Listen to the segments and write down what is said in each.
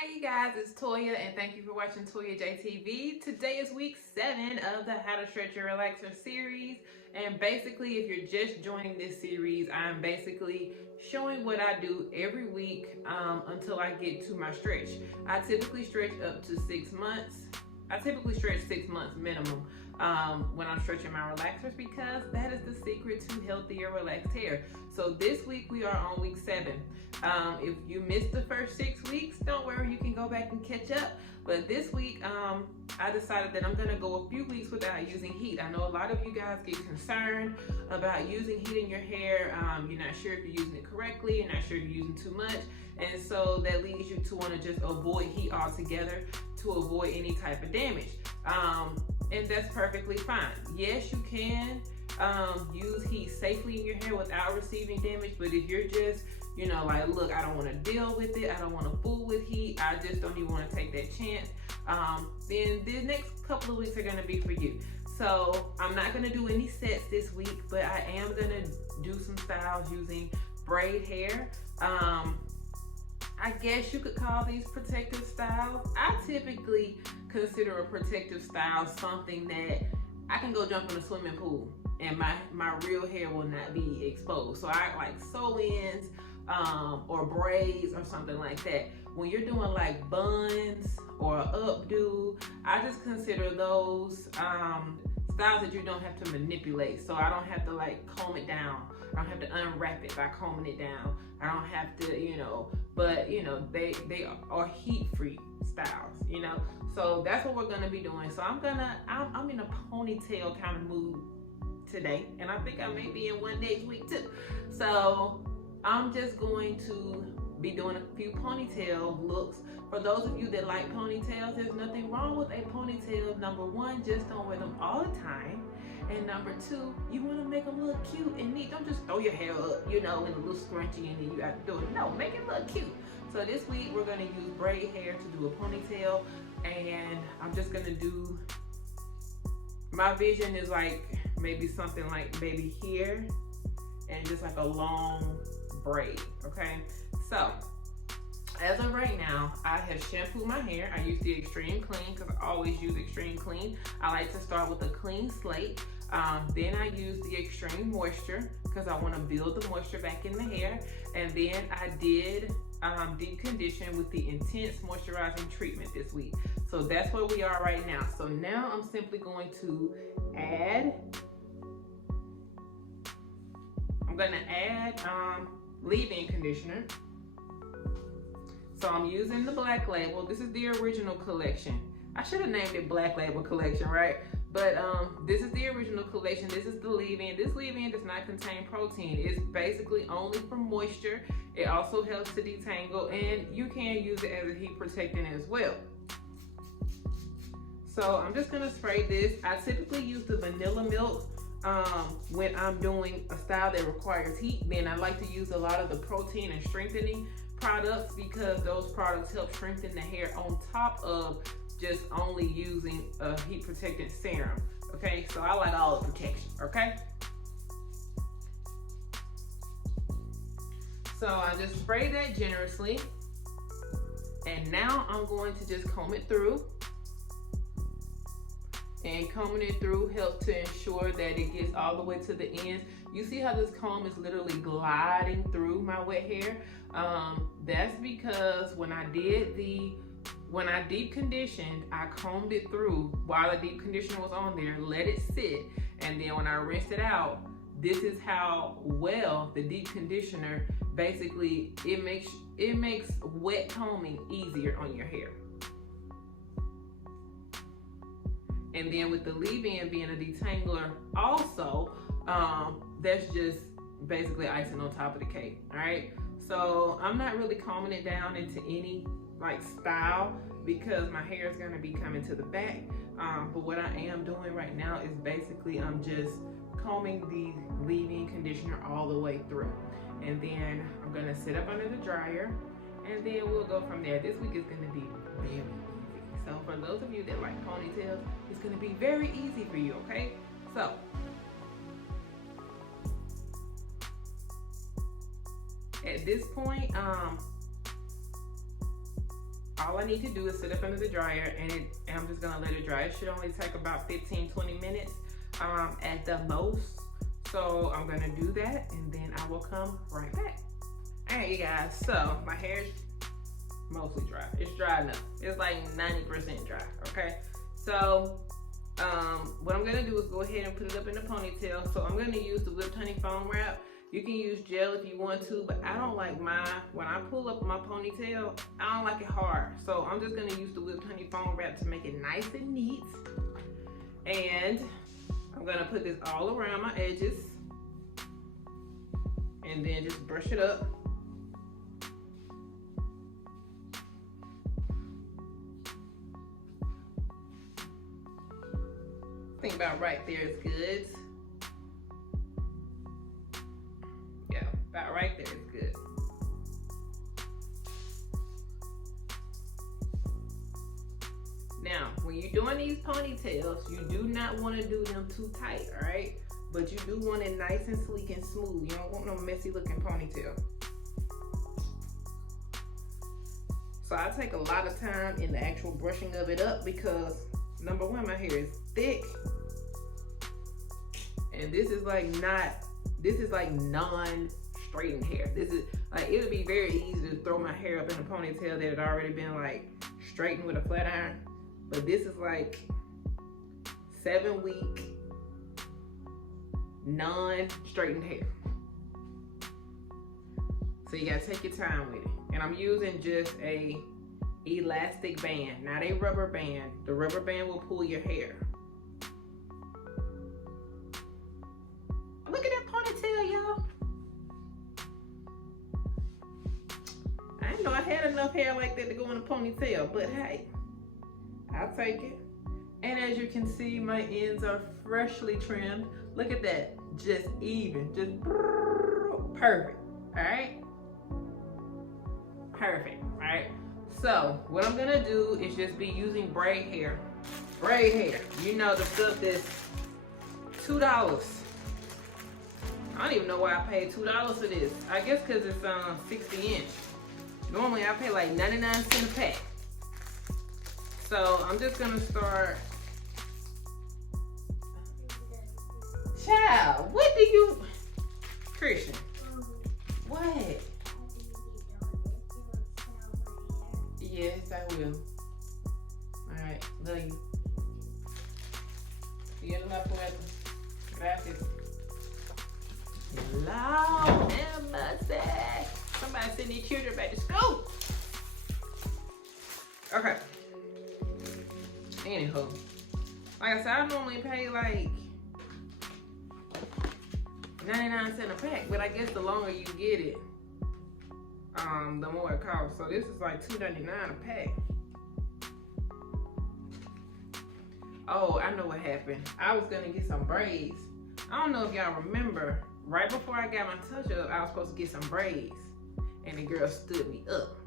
Hi you guys, it's Toya and thank you for watching Toya JTV. Today is week 7 of the How to Stretch Your Relaxer series, and basically if you're just joining this series, I'm basically showing what I do every week until I get to my stretch. I typically stretch up to 6 months. I typically stretch 6 months minimum when I'm stretching my relaxers because that is the secret to healthier relaxed hair. So this week we are on week 7. If you missed the first 6 weeks, don't worry, you can go back and catch up. But this week, I decided that I'm gonna go a few weeks without using heat. I know a lot of you guys get concerned about using heat in your hair. You're not sure if you're using it correctly, you're not sure if you're using too much. And so that leads you to wanna just avoid heat altogether to avoid any type of damage. And that's perfectly fine. Yes, you can use heat safely in your hair without receiving damage, but if you're just like, look, I don't want to deal with it, I don't want to fool with heat, I just don't even want to take that chance, then the next couple of weeks are going to be for you. So I'm not going to do any sets this week, but I am going to do some styles using braid hair. I guess you could call these protective styles. I typically consider a protective style something that I can go jump in a swimming pool and my real hair will not be exposed. So I like sew-ins or braids or something like that. When you're doing like buns or updo, I just consider those styles that you don't have to manipulate. So I don't have to like comb it down. I don't have to unwrap it by combing it down. I don't have to, but they are heat-free styles, So that's what we're gonna be doing. So I'm in a ponytail kind of mood today, and I think I may be in one next week too. So I'm just going to be doing a few ponytail looks. For those of you that like ponytails, there's nothing wrong with a ponytail. Number one, just don't wear them all the time. And number two, you want to make them look cute and neat. Don't just throw your hair up, in a little scrunchy and then you have to do it. No, make it look cute. So this week we're going to use braid hair to do a ponytail, and I'm just going to do, my vision is like maybe something like maybe here and just like a long braid, okay? So as of right now, I have shampooed my hair. I use the Extreme Clean because I always use Extreme Clean. I like to start with a clean slate. Then I use the Extreme Moisture because I want to build the moisture back in the hair. And then I did deep condition with the Intense Moisturizing Treatment this week. So that's where we are right now. So now I'm simply going to add, leave-in conditioner. So I'm using the Black Label. This is the original collection. I should have named it Black Label Collection, right? But this is the original collection. This is the leave-in. This leave-in does not contain protein. It's basically only for moisture. It also helps to detangle, and you can use it as a heat protectant as well. So I'm just gonna spray this. I typically use the vanilla milk when I'm doing a style that requires heat. Then I like to use a lot of the protein and strengthening products because those products help strengthen the hair on top of just only using a heat protectant serum. Okay, so I like all the protection. Okay, so I just spray that generously, and now I'm going to just comb it through. And combing it through helps to ensure that it gets all the way to the ends. You see how this comb is literally gliding through my wet hair? That's because when I deep conditioned, I combed it through while the deep conditioner was on there, let it sit, and then when I rinsed it out, this is how well the deep conditioner basically, it makes wet combing easier on your hair. And then with the leave-in being a detangler also, that's just basically icing on top of the cake, all right? So I'm not really combing it down into any like style because my hair is gonna be coming to the back. But what I am doing right now is basically I'm just combing the leave-in conditioner all the way through. And then I'm gonna sit up under the dryer, and then we'll go from there. This week is gonna be very easy. So for those of you that like ponytails, it's gonna be very easy for you, okay? So at this point, all I need to do is sit up under the dryer and I'm just gonna let it dry. It should only take about 15-20 minutes at the most. So I'm gonna do that and then I will come right back. All right, you guys, so my hair is mostly dry. It's dry enough. It's like 90% dry, okay? So what I'm gonna do is go ahead and put it up in a ponytail. So I'm gonna use the whipped honey foam wrap. You can use gel if you want to, but I don't like mine. When I pull up my ponytail, I don't like it hard. So I'm just gonna use the whipped honey foam wrap to make it nice and neat. And I'm gonna put this all around my edges and then just brush it up. I think about right there is good. Yeah, about right there is good. Now, when you're doing these ponytails, you do not want to do them too tight, all right? But you do want it nice and sleek and smooth. You don't want no messy looking ponytail. So I take a lot of time in the actual brushing of it up because number one, my hair is thick. And this is like non-straightened hair. This is like, it would be very easy to throw my hair up in a ponytail that had already been like straightened with a flat iron. But this is like 7-week non-straightened hair. So you gotta take your time with it. And I'm using just a elastic band, not a rubber band. The rubber band will pull your hair. Look at that ponytail, y'all. I didn't know I had enough hair like that to go in a ponytail, but hey, I'll take it. And as you can see, my ends are freshly trimmed. Look at that, just even, just perfect, all right? Perfect, all right? So what I'm gonna do is just be using braid hair. Braid hair, you know, the stuff that's $2. I don't even know why I paid $2 for this. I guess because it's 60 inch. Normally I pay like 99 cents a pack. So I'm just gonna start. Child, what do you, Christian? What? Yes, I will. All right, love you. See you in my puerta. Gracias. Lord have mercy. Somebody send these children back to school. Okay. Anywho, like I said, I normally pay like 99 cents a pack, but I guess the longer you get it, the more it costs. So this is like $2.99 a pack. Oh, I know what happened. I was gonna get some braids. I don't know if y'all remember, right before I got my touch up, I was supposed to get some braids, and the girl stood me up.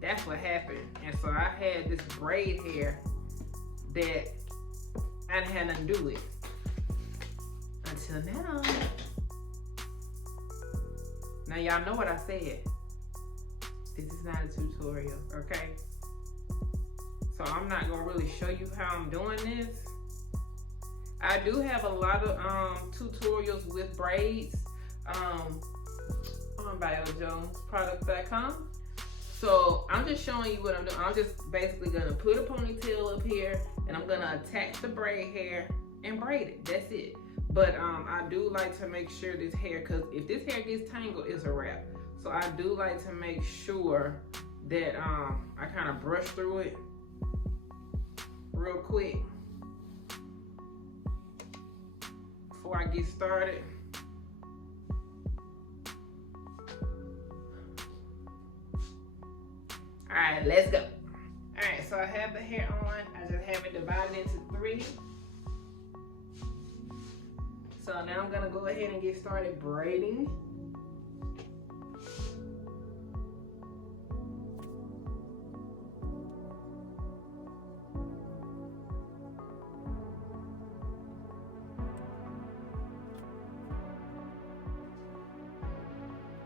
That's what happened. And so I had this braid hair that I didn't have nothing to do with until now. Now y'all know what I said. This is not a tutorial, okay? So I'm not gonna really show you how I'm doing this. I do have a lot of tutorials with braids on BioJonesProducts.com. So I'm just showing you what I'm doing. I'm just basically gonna put a ponytail up here and I'm gonna attach the braid hair and braid it. That's it. But I do like to make sure this hair, because if this hair gets tangled, it's a wrap. So I do like to make sure that I kind of brush through it real quick before I get started. All right, let's go. All right, so I have the hair on. I just have it divided into 3. So now I'm gonna go ahead and get started braiding.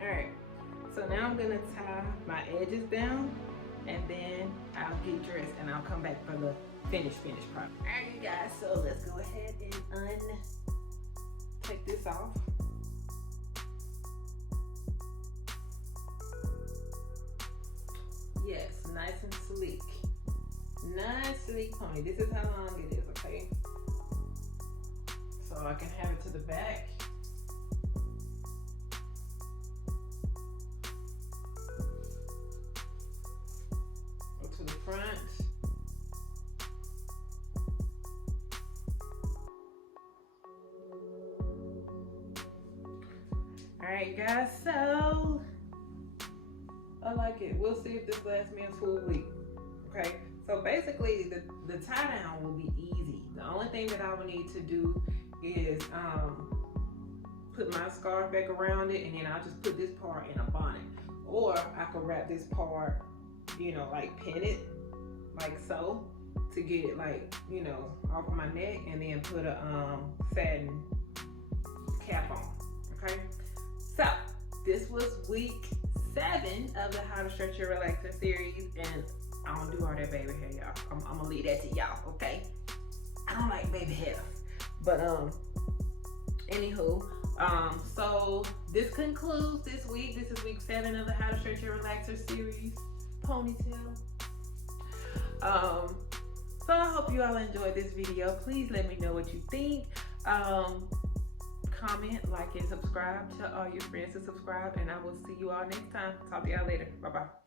All right, so now I'm gonna tie my edges down, and then get dressed and I'll come back for the finished product. Alright you guys, so let's go ahead and take this off. Yes, nice and sleek. Nice sleek pony. This is how long it is, okay? So I can have it to the back. Go to the front. Alright guys, so I like it. We'll see if this lasts me a full week. Okay, so basically the tie down will be easy. The only thing that I will need to do is put my scarf back around it, and then I'll just put this part in a bonnet. Or I could wrap this part, you know, like pin it like so to get it like, you know, off of my neck, and then put a satin cap on. Okay, so this was week 7 of the How to Stretch Your Relaxer series, and I don't do all that baby hair, y'all. I'm gonna leave that to y'all, okay? I don't like baby hair. But anywho, so this concludes this week. This is week 7 of the How to Stretch Your Relaxer series, ponytail. So I hope you all enjoyed this video. Please let me know what you think. Comment, like, and subscribe. Tell all your friends to subscribe, and I will see you all next time. Talk to y'all later. Bye bye.